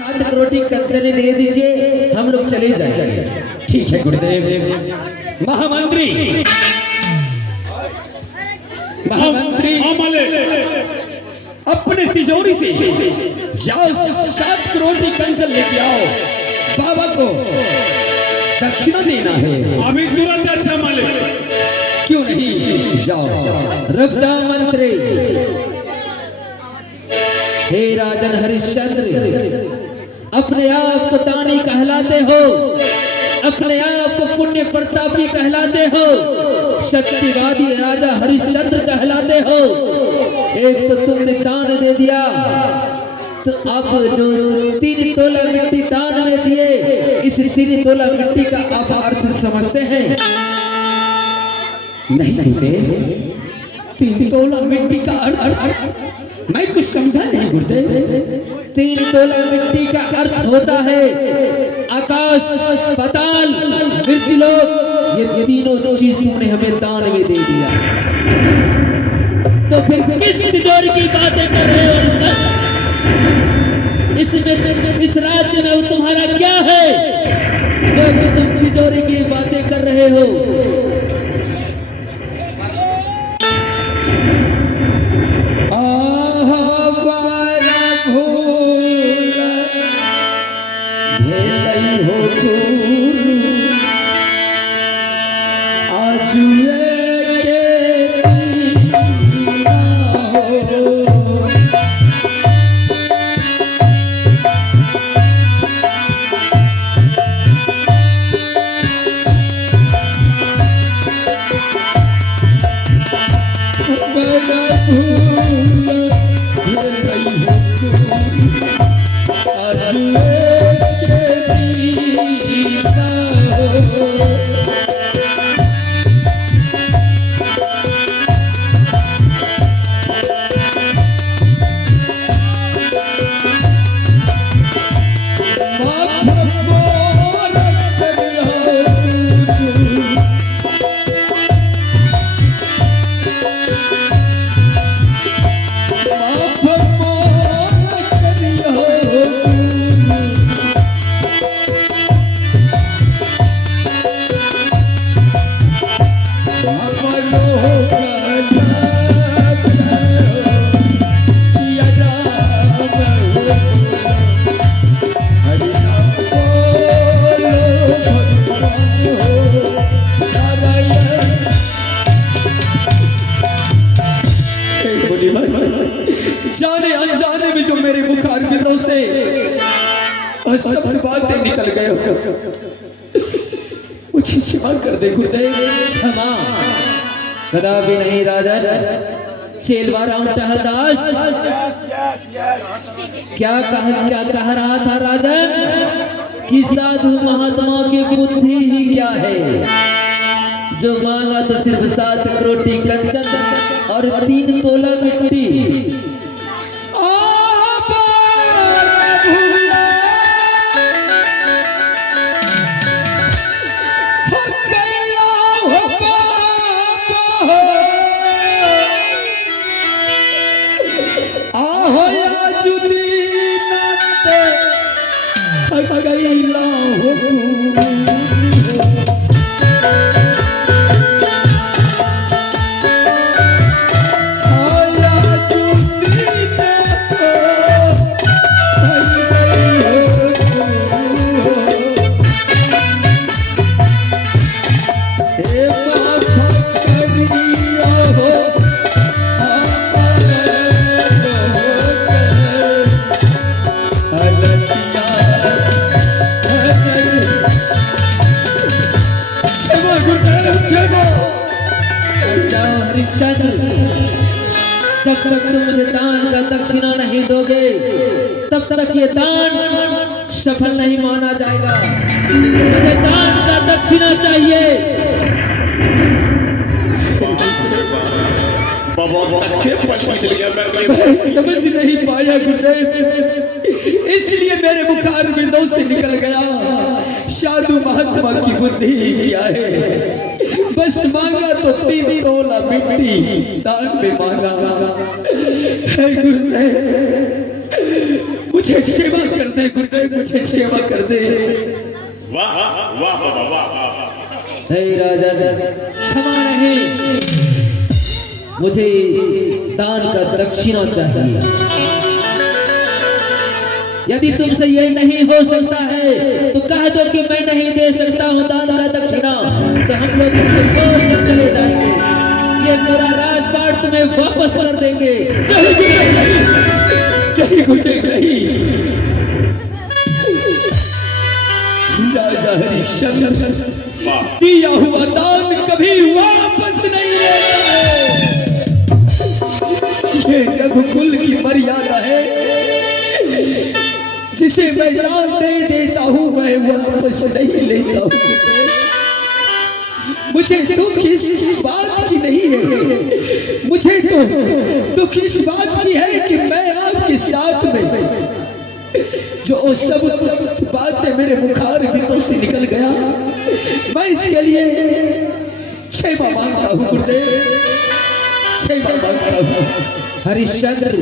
सात रोटी कंचने दे दीजिए, हम लोग चले जाएंगे। ठीक है गुरुदेव। महामंत्री महामंत्री अपने तिजोरी से जाओ 7 करोड़ की कंचन लेके आओ, बाबा को दक्षिणा देना है। अभी तुरंत। अच्छा मालिक। क्यों नहीं, जाओ। रुक जाओ मंत्री। हे राजन हरिश्चंद्र, अपने आप को दानी कहलाते हो, अपने आप को पुण्य प्रतापी कहलाते हो, शक्तिवादी राजा हरिश्चंद्र कहलाते हो। एक तो तुमने दान दे दिया, तो अब जो 3 तोला मिट्टी दान में दिए, इस 3 तोला मिट्टी का आप अर्थ समझते हैं? नहीं गुरुदेव, 3 तोला मिट्टी का अर्थ मैं कुछ समझा नहीं गुरुदेव। 3 तोला मिट्टी का अर्थ होता है आकाश, पाताल, मृत्युलोक। ये तीनों चीज तुमने हमें दान में दे दिया, तो फिर किस तिजोरी की बातें कर रहे हो अर्जुन? इसमें इस राज्य में तुम्हारा क्या है जो कि तुम तिजोरी की बातें कर रहे हो? जाने अनजाने में जो मेरे मुखार बिंदों से शब्द बातें निकल गए हो, मुझे क्षमा कर दे गुरुदेव। क्षमा कदापि नहीं राजन। चेलवाराम टहलदास क्या कह रहा था राजन कि साधु महात्मा की बुद्धि ही क्या है, जो मांगा तो सिर्फ 7 करोटी कंचन और 3 तोला मिट्टी। जब तक तुम मुझे दान का दक्षिणा नहीं दोगे, तब तक ये दान सफल नहीं माना जाएगा। मुझे दान का दक्षिणा चाहिए। समझ नहीं पाया गुरुदेव, इसलिए मेरे मुखार बिंदों से निकल गया। साधु महात्मा की बुद्धि क्या है, बस मांगा तो 3 तोला मिट्टी दान में मांगा है गुरुदेव। मुझे सेवा कर दे गुरुदेव, मुझे सेवा कर दे। वाह वाह बाबा वाह वाह। हे राजन, क्षमा नहीं, मुझे दान का दक्षिणा चाहिए। यदि तुमसे ये नहीं हो सकता है तो कह दो कि मैं नहीं दे सकता हूँ दान का दक्षिणा, तो हम लोग इसको छोड़ कर चले जाएंगे। ये पूरा राजपाट तुम्हें वापस कर देंगे। नहीं गुरुदेव नहीं, राजा हरिश्चंद्र दिया हुआ दान कभी वापस नहीं लेगा। ये रघुकुल की मर्यादा है, जिसे मैं दान दे देता हूँ मैं वापस नहीं लेता हूँ। मुझे दुख इस बात की नहीं है, मुझे तो दुख इस बात की है कि मैं आपके साथ में जो सब बातें मेरे मुखार बिंदों से निकल गया, मैं इसके लिए क्षमा मांगता हूँ गुरुदेव, क्षमा मांगता हूँ। हरिश्चंद्र,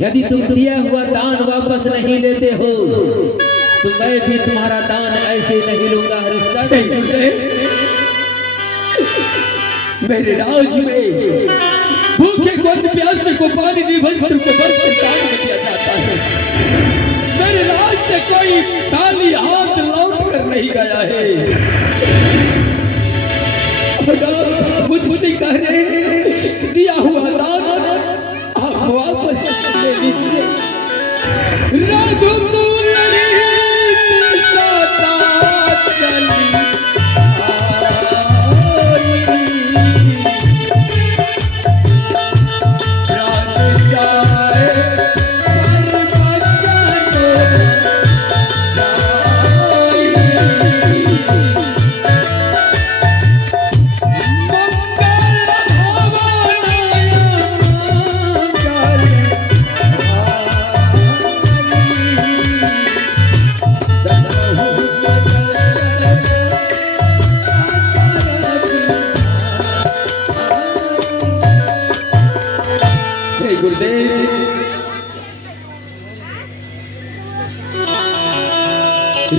यदि तुम दिया हुआ दान वापस नहीं लेते हो तो मैं भी तुम्हारा दान ऐसे नहीं लूंगा। हरिश्चंद्र, नहीं गुरुदेव, मेरे राज में भूखे को अन्न, प्यासे को पानी, निवस्त्र को वस्त्र दान में दिया जाता है। मेरे राज से कोई खाली हाथ लौट कर नहीं गया है। और आप मुझसे कह रहे हैं दिया हुआ दान आप वापस ले लीजिए। रघुकुल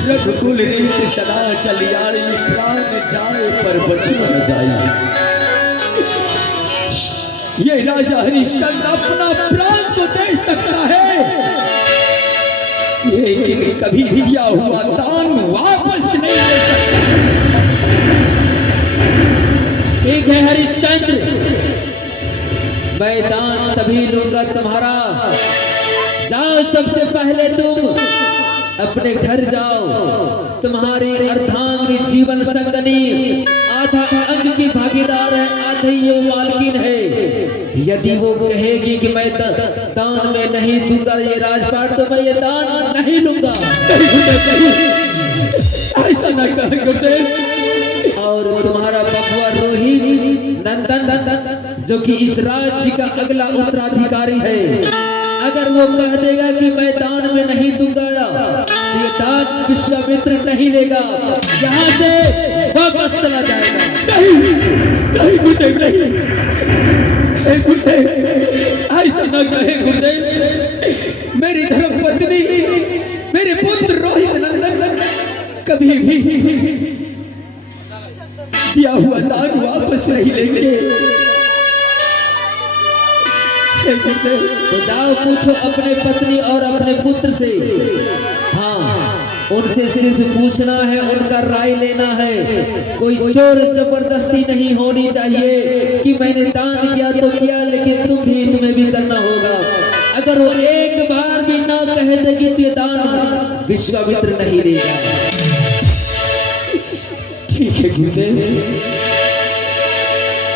रघुकुल रीत सदा चलियाई, प्राण जाए पर बचन न जाए। ये राजा हरिश्चंद्र अपना प्राण तो दे सकता है, लेकिन कभी दिया हुआ दान वापस नहीं ले सकता। ठीक है हरिश्चंद्र, मैं दान तभी लूंगा तुम्हारा। जाओ, सबसे पहले तुम अपने घर जाओ। तुम्हारी अर्धांगिनी जीवन संगनी आधा अंग की भागीदार है, आधी ये मालकिन है। यदि वो कहेगी कि मैं दान में नहीं दूंगा ये राजपाट, तो मैं ये दान नहीं लूंगा। ऐसा न कह गुरुदेव। और तुम्हारा बबुआ रोहित नंदन, जो कि इस राज्य का अगला उत्तराधिकारी है, अगर वो कह देगा कि मैं दान में नहीं दूंगा तो ये दान विश्वामित्र नहीं लेगा, यहाँ से वापस चला जाएगा। नहीं गुरुदेव नहीं, गुरुदेव ऐसा न कहे गुरुदेव। मेरी धर्म पत्नी, मेरे पुत्र रोहित नंदन कभी भी दिया हुआ दान वापस नहीं लेंगे। तो जाओ, पूछो अपने पत्नी और अपने पुत्र से। हाँ, उनसे सिर्फ पूछना है, उनका राय लेना है। कोई जोर जबरदस्ती नहीं होनी चाहिए कि मैंने दान किया तो किया, लेकिन तुम्हें भी करना होगा। अगर वो एक बार भी ना कह देगी तो ये दान विश्वामित्र नहीं देगा। ठीक है गुरुदेव,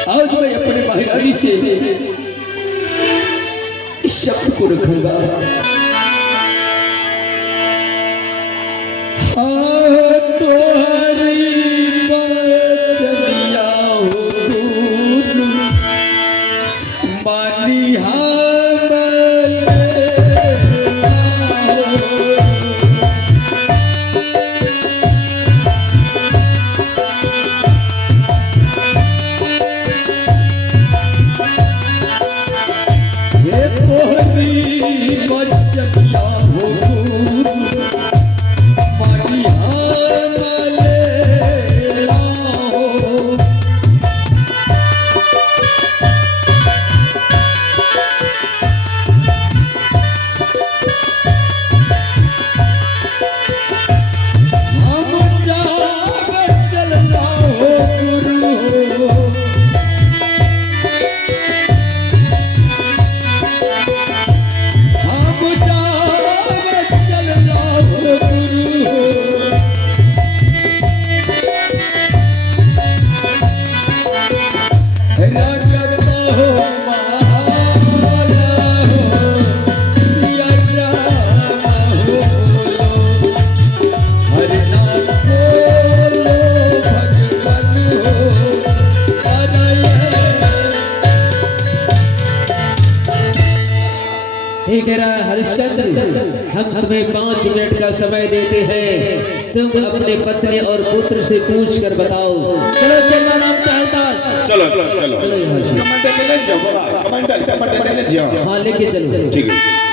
आज मैं अपने महारानी से इस शब्द को रखूंगा। हाँ तो हरी बचनिया हो गुरु मानी हम तुम्हें 5 मिनट का समय देते हैं। तुम अपने पत्नी और पुत्र से पूछ कर बताओ। चलो चलना नाम कहलदास, चलो चलो चलो चलो यहाँ से। कमांडर लेने जाओ बाबा, कमांडर लेने जाओ। हाँ लेके चलो। ठीक है।